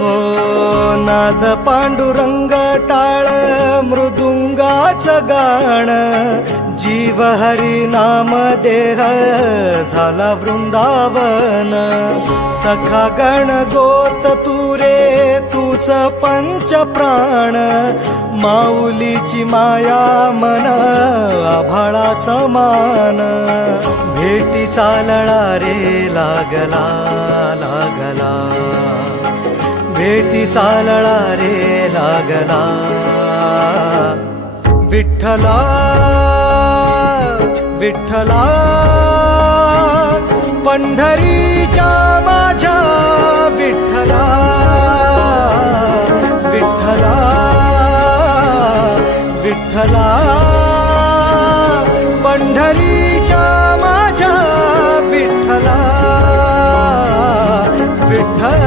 हो नाद पांडुरंग टाळ मृदुंगाचं गाण, जीव हरी नाम देह झाला वृंदावन। सखा गण गोत तुरे तूच पंच प्राण, माऊलीची माया मन आभाळा समान। भेटी चालळा रे लागला लागला, भेटी चालळा रे लागला। विठ्ठला विठ्ठला पंढरीच्या माझ्या विठ्ठला, विठ्ठला विठ्ठला पंढरीच्या माझ्या विठ्ठला, विठ्ठला।